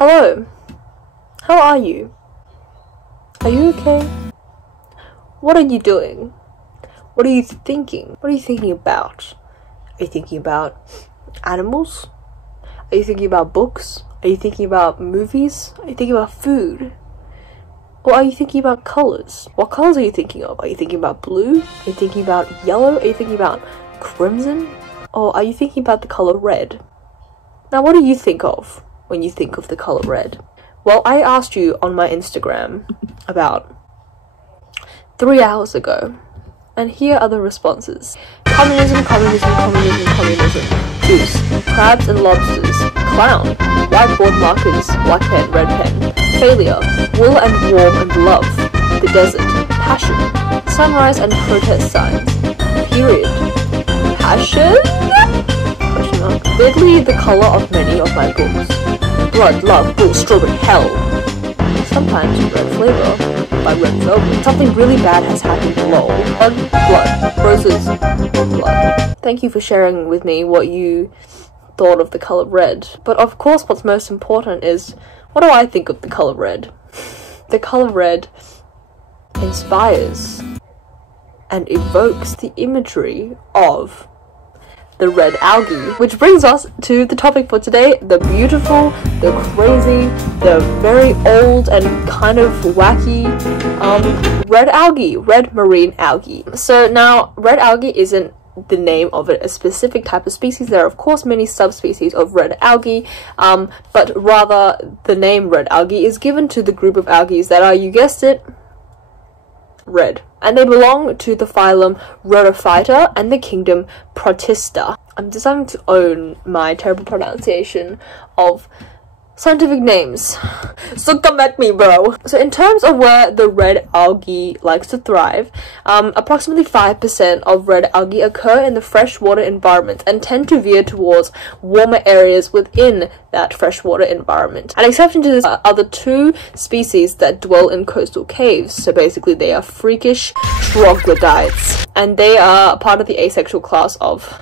Hello. How are you? Are you okay? What are you doing? What are you thinking? What are you thinking about? Are you thinking about animals? Are you thinking about books? Are you thinking about movies? Are you thinking about food? Or are you thinking about colours? What colours are you thinking of? Are you thinking about blue? Are you thinking about yellow? Are you thinking about crimson? Or are you thinking about the colour red? Now, what do you think of when you think of the colour red? Well, I asked you on my Instagram about 3 hours ago, and here are the responses. Communism, communism, communism, communism. Juice, crabs and lobsters, clown, whiteboard markers, black pen, red pen, failure, wool and warm and love, the desert, passion, sunrise and protest signs, period, passion, question mark, weirdly the colour of many of my books, blood, love, bull, strawberry, hell, sometimes red flavour, by red velvet, something really bad has happened, lol, blood, roses, blood. Thank you for sharing with me what you thought of the colour red, but of course what's most important is, what do I think of the colour red? The colour red inspires and evokes the imagery of the red algae, which brings us to the topic for today, the beautiful, the crazy, the very old and kind of wacky red algae, red marine algae. So now, red algae isn't the name of a specific type of species. There are of course many subspecies of red algae, but rather the name red algae is given to the group of algae that are, you guessed it, red, and they belong to the phylum Rhodophyta and the kingdom Protista. I'm deciding to own my terrible pronunciation of scientific names, so come at me, bro. So in terms of where the red algae likes to thrive, approximately 5% of red algae occur in the freshwater environment and tend to veer towards warmer areas within that freshwater environment. An exception to this are the two species that dwell in coastal caves. So basically they are freakish troglodytes, and they are part of the asexual class of,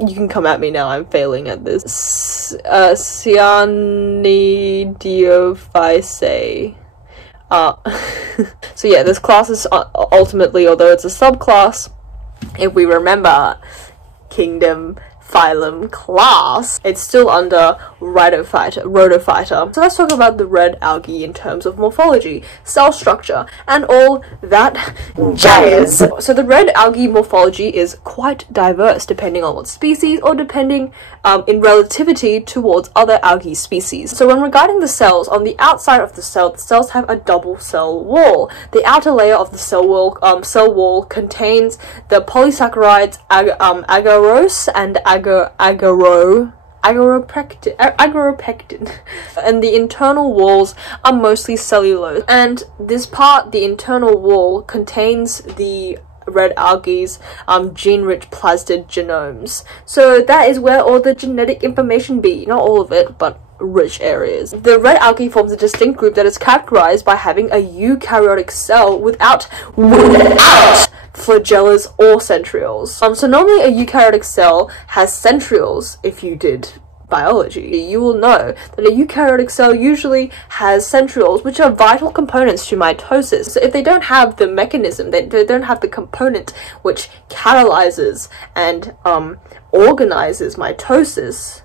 you can come at me now, I'm failing at this, Cyanidophyceae. So yeah, this class is ultimately, although it's a subclass, if we remember kingdom, phylum, class, it's still under Rhodophyta. So let's talk about the red algae in terms of morphology, cell structure, and all that jazz. So the red algae morphology is quite diverse depending on what species, or depending in relativity towards other algae species. So when regarding the cells, on the outside of the cells have a double cell wall. The outer layer of the cell wall contains the polysaccharides agarose and agoropectin, and the internal walls are mostly cellulose, and this part, the internal wall, contains the red algae's gene-rich plastid genomes. So that is where all the genetic information be, not all of it, but rich areas. The red algae forms a distinct group that is characterized by having a eukaryotic cell without flagellas or centrioles. So normally a eukaryotic cell has centrioles. If you did biology, you will know that a eukaryotic cell usually has centrioles, which are vital components to mitosis. So if they don't have the mechanism, they don't have the component which catalyzes and organizes mitosis,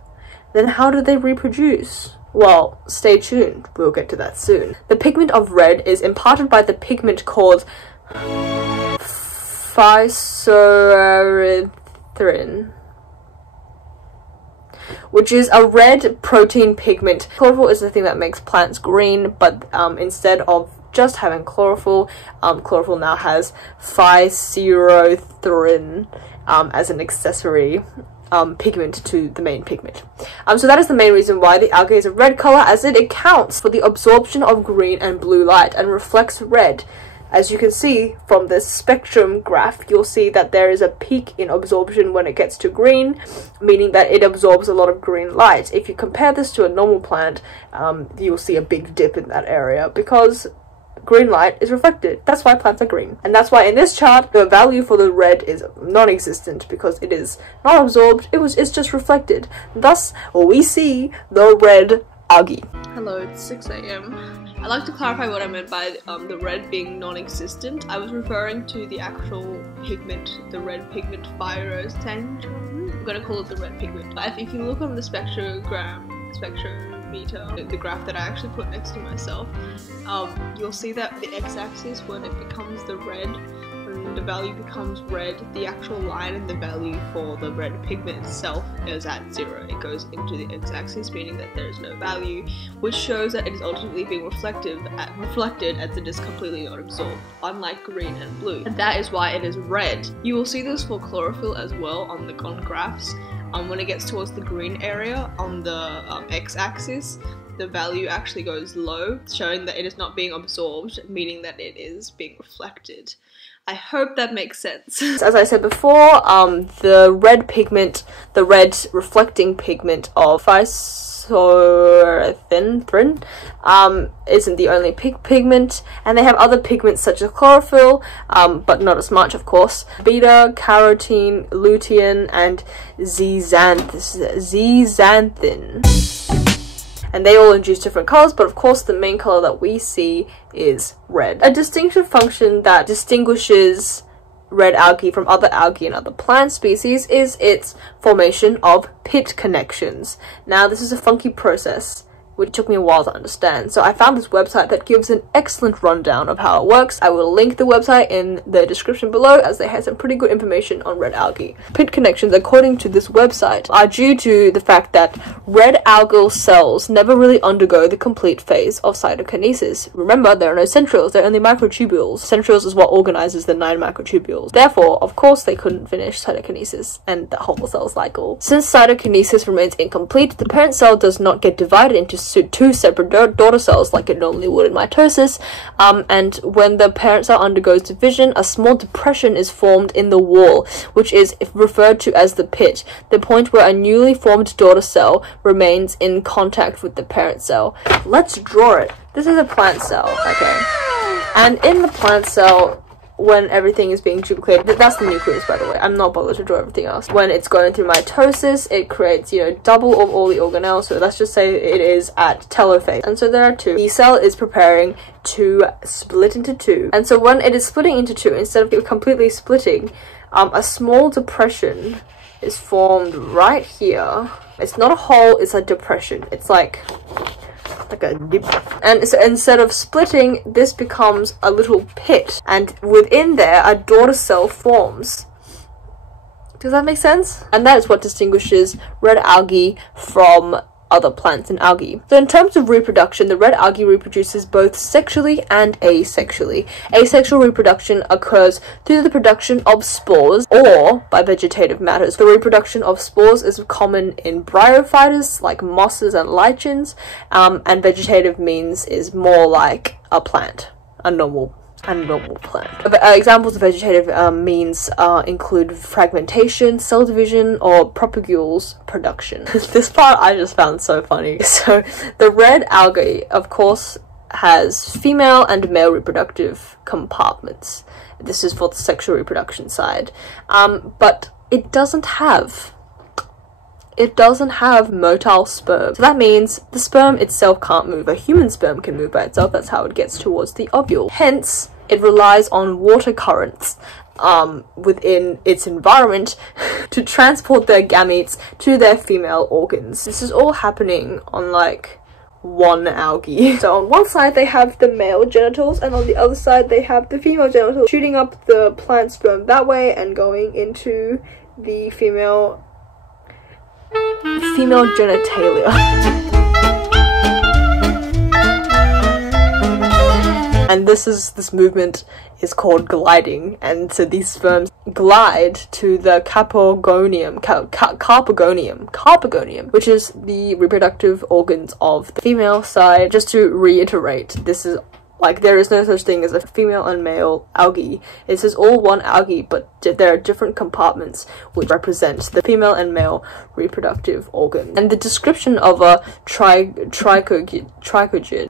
then how do they reproduce? Well, stay tuned, we'll get to that soon. The pigment of red is imparted by the pigment called physoerythrin, which is a red protein pigment. Chlorophyll is the thing that makes plants green, but instead of just having chlorophyll, chlorophyll now has physoerythrin as an accessory pigment to the main pigment. So that is the main reason why the algae is a red color, as it accounts for the absorption of green and blue light and reflects red. As you can see from this spectrum graph, you'll see that there is a peak in absorption when it gets to green, meaning that it absorbs a lot of green light. If you compare this to a normal plant, you'll see a big dip in that area, because green light is reflected. That's why plants are green. And that's why in this chart, the value for the red is non-existent because it is not absorbed, it's just reflected. Thus, we see the red algae. Hello, it's 6 AM. I'd like to clarify what I meant by the red being non-existent. I was referring to the actual pigment, the red pigment phytosanitary. I'm gonna call it the red pigment. If you look on the spectrometer, the graph that I actually put next to myself, you'll see that the x-axis, when it becomes the red, when the value becomes red, the actual line in the value for the red pigment itself is at 0. It goes into the x-axis, meaning that there is no value, which shows that it is ultimately being reflected as it is completely not absorbed, unlike green and blue. And that is why it is red. You will see this for chlorophyll as well on the graphs. When it gets towards the green area on the x-axis, the value actually goes low, showing that it is not being absorbed, meaning that it is being reflected. I hope that makes sense. As I said before, the red pigment, the red reflecting pigment of phytosanitary isn't the only pigment, and they have other pigments such as chlorophyll, but not as much, of course. Beta, carotene, lutein, and zeaxanthin. And they all induce different colors, but of course the main color that we see is red. A distinctive function that distinguishes red algae from other algae and other plant species is its formation of pit connections. Now, this is a funky process which took me a while to understand. So I found this website that gives an excellent rundown of how it works. I will link the website in the description below, as they have some pretty good information on red algae. Pit connections, according to this website, are due to the fact that red algal cells never really undergo the complete phase of cytokinesis. Remember, there are no centrioles, they're only microtubules. Centrioles is what organizes the 9 microtubules. Therefore, of course, they couldn't finish cytokinesis and the whole cell cycle. Since cytokinesis remains incomplete, the parent cell does not get divided into 2 separate daughter cells like it normally would in mitosis, and when the parent cell undergoes division, a small depression is formed in the wall, which is referred to as the pit, the point where a newly formed daughter cell remains in contact with the parent cell. Let's draw it. This is a plant cell, okay? And in the plant cell, when everything is being duplicated, that's the nucleus, by the way, I'm not bothered to draw everything else. When it's going through mitosis, it creates, double of all the organelles, so let's just say it is at telophase. And so there are 2. The cell is preparing to split into 2. And so when it is splitting into 2, instead of completely splitting, a small depression is formed right here. It's not a hole, it's a depression. It's like a dip. And so instead of splitting, this becomes a little pit, and within there a daughter cell forms. Does that make sense? And that is what distinguishes red algae from other plants and algae. So in terms of reproduction, the red algae reproduces both sexually and asexually. Asexual reproduction occurs through the production of spores or by vegetative matters. The reproduction of spores is common in bryophytes like mosses and lichens, and vegetative means is more like a plant, a normal plant. Examples of vegetative means include fragmentation, cell division, or propagules production. This part I just found so funny. So the red algae, of course, has female and male reproductive compartments. This is for the sexual reproduction side, but it doesn't have motile sperm. So that means the sperm itself can't move. A human sperm can move by itself. That's how it gets towards the ovule. Hence, it relies on water currents within its environment to transport their gametes to their female organs. This is all happening on like one algae. So on one side they have the male genitals, and on the other side they have the female genitals, shooting up the plant sperm that way and going into the female genitalia. And this movement is called gliding, and so these sperms glide to the carpogonium, which is the reproductive organs of the female side. Just to reiterate, this is Like, there is no such thing as a female and male algae. It says all one algae, but there are different compartments which represent the female and male reproductive organ. And the description of a trichogyne,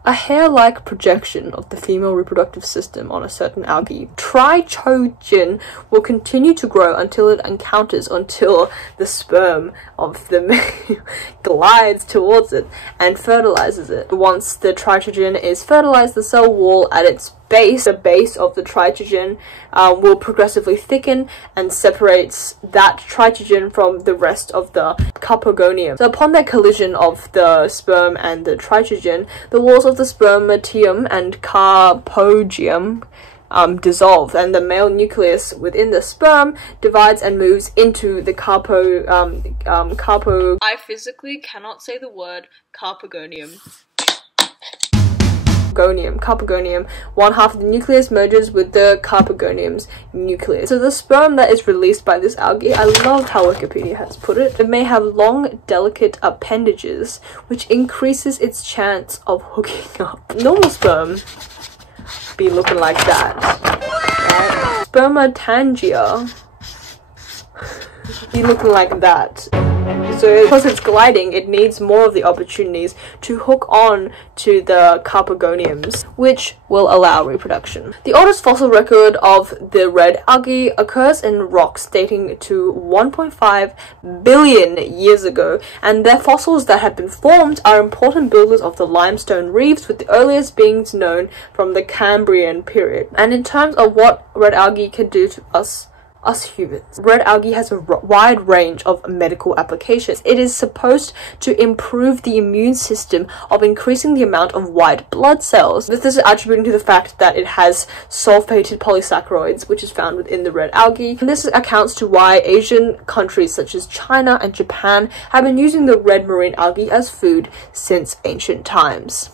a hair-like projection of the female reproductive system on a certain algae. Trichogyne will continue to grow until the sperm of the male glides towards it and fertilizes it. Once the trichogyne is fertilized, the cell wall at its base, the base of the trichogyne, will progressively thicken and separates that trichogyne from the rest of the carpogonium. So upon that collision of the sperm and the trichogyne, the walls of the spermatium and carpogium dissolve, and the male nucleus within the sperm divides and moves into the I physically cannot say the word carpogonium. Carpogonium. One half of the nucleus merges with the carpogonium's nucleus. So the sperm that is released by this algae, I love how Wikipedia has put it, it may have long, delicate appendages, which increases its chance of hooking up. Normal sperm be looking like that, right? Spermatangia be looking like that. So because it's gliding, it needs more of the opportunities to hook on to the carpogoniums, which will allow reproduction. The oldest fossil record of the red algae occurs in rocks dating to 1.5 billion years ago, and their fossils that have been formed are important builders of the limestone reefs, with the earliest being known from the Cambrian period. And in terms of what red algae can do to us humans, red algae has a wide range of medical applications. It is supposed to improve the immune system of increasing the amount of white blood cells. This is attributing to the fact that it has sulfated polysaccharides, which is found within the red algae. And this accounts to why Asian countries such as China and Japan have been using the red marine algae as food since ancient times.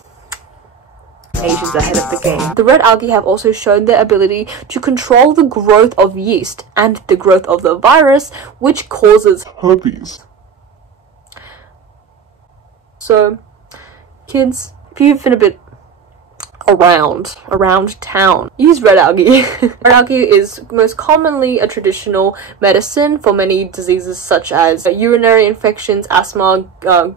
Asians ahead of the game. The red algae have also shown their ability to control the growth of yeast and the growth of the virus, which causes herpes. So, kids, if you've been a bit around town, use red algae. Red algae is most commonly a traditional medicine for many diseases such as urinary infections, asthma,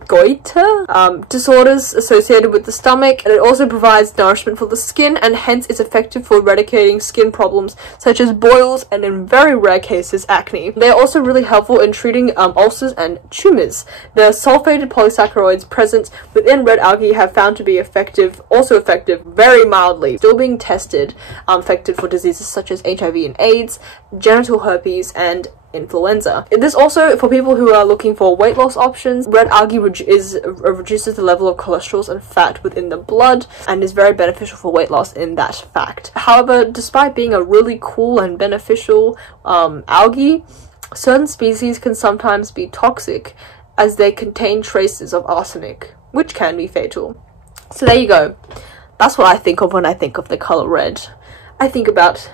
goiter, disorders associated with the stomach, and it also provides nourishment for the skin, and hence is effective for eradicating skin problems such as boils and, in very rare cases, acne. They are also really helpful in treating ulcers and tumors. The sulfated polysaccharides present within red algae have found to be effective very mildly, still being tested, effective for diseases such as HIV and AIDS, genital herpes, and influenza. This also, for people who are looking for weight loss options, red algae reduces the level of cholesterol and fat within the blood and is very beneficial for weight loss in that fact. However, despite being a really cool and beneficial algae, certain species can sometimes be toxic as they contain traces of arsenic, which can be fatal. So there you go. That's what I think of when I think of the color red. I think about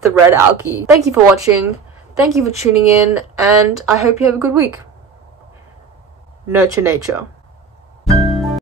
the red algae. Thank you for watching. Thank you for tuning in, and I hope you have a good week. Nurture nature.